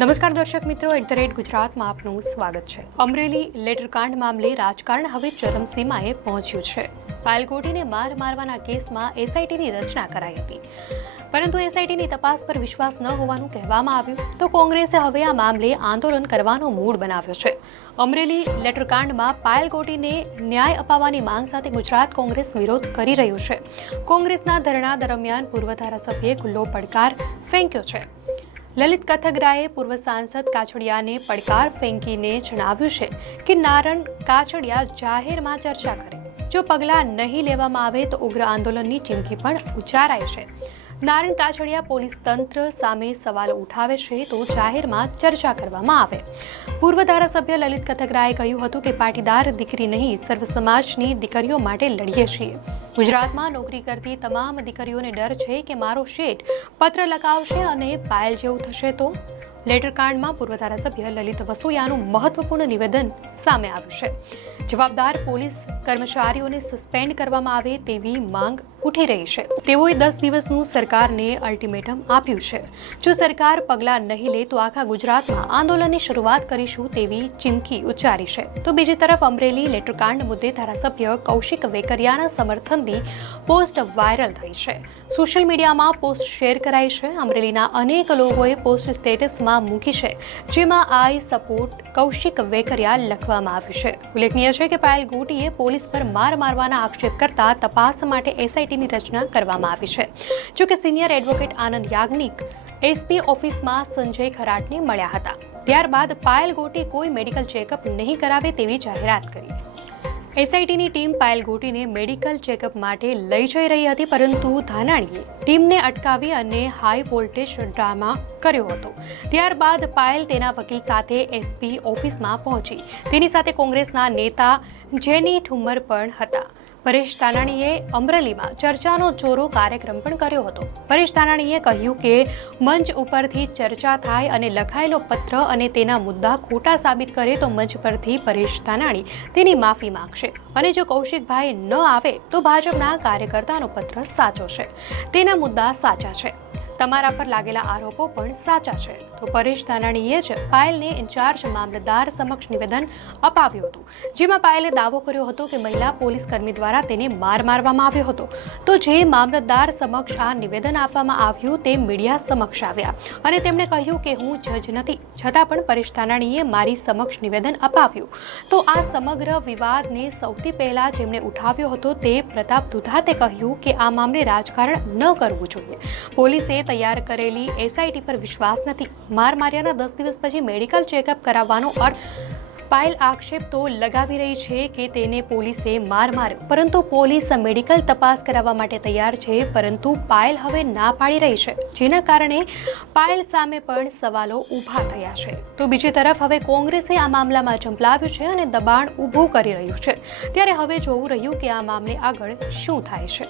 નમસ્કાર દર્શક મિત્રો, @ગુજરાતમાં આપનું સ્વાગત છે। અમરેલી લેટરકાંડ મામલે રાજકારણ હવે ચરમસીમાએ પહોંચ્યું છે। પાયલ ગોટીને મારવાના કેસમાં એસઆઈટીની રચના કરાઈ હતી, પરંતુ એસઆઈટીની તપાસ પર વિશ્વાસ ન હોવાનું કહેવામાં આવ્યું તો કોંગ્રેસે હવે આ મામલે આંદોલન કરવાનો મૂડ બનાવ્યો છે। અમરેલી લેટરકાંડમાં પાયલ ગોટીને ન્યાય અપાવવાની માંગ સાથે ગુજરાત કોંગ્રેસ વિરોધ કરી રહ્યું છે। કોંગ્રેસના ધરણા દરમિયાન પૂર્વ ધારાસભ્યે ખુલ્લો પડકાર ફેંક્યો છે। લલિત કથગરાએ પૂર્વ સાંસદ કાછડિયાને પડકાર ફેંકીને જણાવ્યું છે કે નારણ કાછડિયા જાહેરમાં ચર્ચા કરે, જો પગલાં નહીં લેવામાં આવે તો ઉગ્ર આંદોલનની ચીમકી પણ ઉચ્ચારાઈ છે। નારણ કાછડિયા પોલીસ તંત્ર સામે સવાલો ઉઠાવે છે તો જાહેરમાં ચર્ચા કરવામાં આવે। પૂર્વ ધારાસભ્ય લલિત કથગરાએ કહ્યું હતું કે પાટીદાર દીકરી નહીં, સર્વ સમાજની દીકરીઓ માટે લડીએ છીએ। ગુજરાતમાં નોકરી કરતી તમામ દીકરીઓને ડર છે કે મારો શેઠ પત્ર લગાવશે અને પાયલ જેવું થશે તો। લેટરકાંડમાં પૂર્વ ધારાસભ્ય લલિત વસોયાનું મહત્વપૂર્ણ નિવેદન સામે આવ્યું છે। જવાબદાર પોલીસ કર્મચારીઓને સસ્પેન્ડ કરવામાં આવે તેવી માંગ ઉઠી રહી છે। તેઓએ 10 દિવસનું સરકારને અલ્ટિમેટમ આપ્યું છે। જો સરકાર પગલાં નહીં લે તો આખા ગુજરાતમાં આંદોલનની શરૂઆત કરીશું તેવી ચીમકી ઉચ્ચારી છે। તો બીજી તરફ અમરેલી લેટરકાંડ મુદ્દે ધારાસભ્ય કૌશિક વેકરિયાના સમર્થનની પોસ્ટ વાયરલ થઈ છે। સોશિયલ મીડિયામાં પોસ્ટ શેર કરાઈ છે। અમરેલીના અનેક લોકોએ પોસ્ટ સ્ટેટસમાં મૂકી છે, જેમાં આઈ સપોર્ટ કૌશિક વેકરિયા લખવામાં આવ્યું છે। ઉલ્લેખનીય છે કે પાયલ ગોટીએ પોલીસ પર મારવાના આક્ષેપ કરતા તપાસ માટે એસઆઈટીની રચના કરવામાં આવી છે। જોકે સિનિયર એડવોકેટ આનંદ યાજ્ઞિક એસપી ઓફિસમાં સંજય ખરાટને મળ્યા હતા, ત્યારબાદ પાયલ ગોટી કોઈ મેડિકલ ચેકઅપ નહીં કરાવે તેવી જાહેરાત કરી। એસઆઈટીની ટીમ પાયલ ગોટીને મેડિકલ ચેકઅપ માટે લઈ જઈ રહી હતી, પરંતુ ધાનાણીએ ટીમને અટકાવી અને હાઈ વોલ્ટેજ ડ્રામા કર્યો હતો। ત્યારબાદ પાયલ તેના વકીલ સાથે એસપી ઓફિસમાં પહોંચી। તેની સાથે કોંગ્રેસના નેતા જેની ઠુમ્મર પણ હતા। પરેશ ધાનાણીએ અમરેલીમાં ચર્ચાનો ચોરો કાર્યક્રમ પણ કર્યો હતો। પરેશ ધાનાણીએ કહ્યું કે મંચ ઉપરથી ચર્ચા થાય અને લખાયેલો પત્ર અને તેના મુદ્દા ખોટા સાબિત કરે તો મંચ પરથી પરેશ ધાનાણી તેની માફી માંગશે, અને જો કૌશિકભાઈ ન આવે તો ભાજપના કાર્યકર્તાનો પત્ર સાચો છે, તેના મુદ્દા સાચા છે, તમારા પર લાગેલા આરોપો પણ સાચા છે। તો પરેશ ધાનાણીએ જ પાયલને ઇન્ચાર્જ મામલતદાર સમક્ષ નિવેદન અપાવ્યું હતું, જેમાં પાયલે દાવો કર્યો હતો કે મહિલા પોલીસ કર્મી દ્વારા તેને મારવામાં આવ્યો હતો। તો જે મામલતદાર સમક્ષ આ નિવેદન આપવામાં આવ્યું તે મીડિયા સમક્ષ આવ્યા અને તેમણે કહ્યું કે હું જજ નથી, છતાં પણ પરેશ ધાનાણીએ મારી સમક્ષ નિવેદન અપાવ્યું। તો આ સમગ્ર વિવાદને સૌથી પહેલા જેમણે ઉઠાવ્યો હતો તે પ્રતાપ દુધાતે કહ્યું કે આ મામલે રાજકારણ ન કરવું જોઈએ। પોલીસે તૈયાર કરેલી એસઆઈટી પર વિશ્વાસ નથી। માર્યાના 10 દિવસ પછી મેડિકલ ચેકઅપ કરાવવાનો અર્થ પાયલ આક્ષેપ તો લગાવી રહી છે કે તેને પોલીસે માર્યો, પરંતુ પોલીસ મેડિકલ તપાસ કરાવવા માટે તૈયાર છે, પરંતુ પાયલ હવે ના પાડી રહી છે, જેના કારણે પાયલ સામે પણ સવાલો ઊભા થયા છે। તો બીજી તરફ હવે કોંગ્રેસે આ મામલામાં ઝંપલાવ્યું છે અને દબાણ ઊભું કરી રહ્યું છે, ત્યારે હવે જોવું રહ્યું કે આ મામલે આગળ શું થાય છે।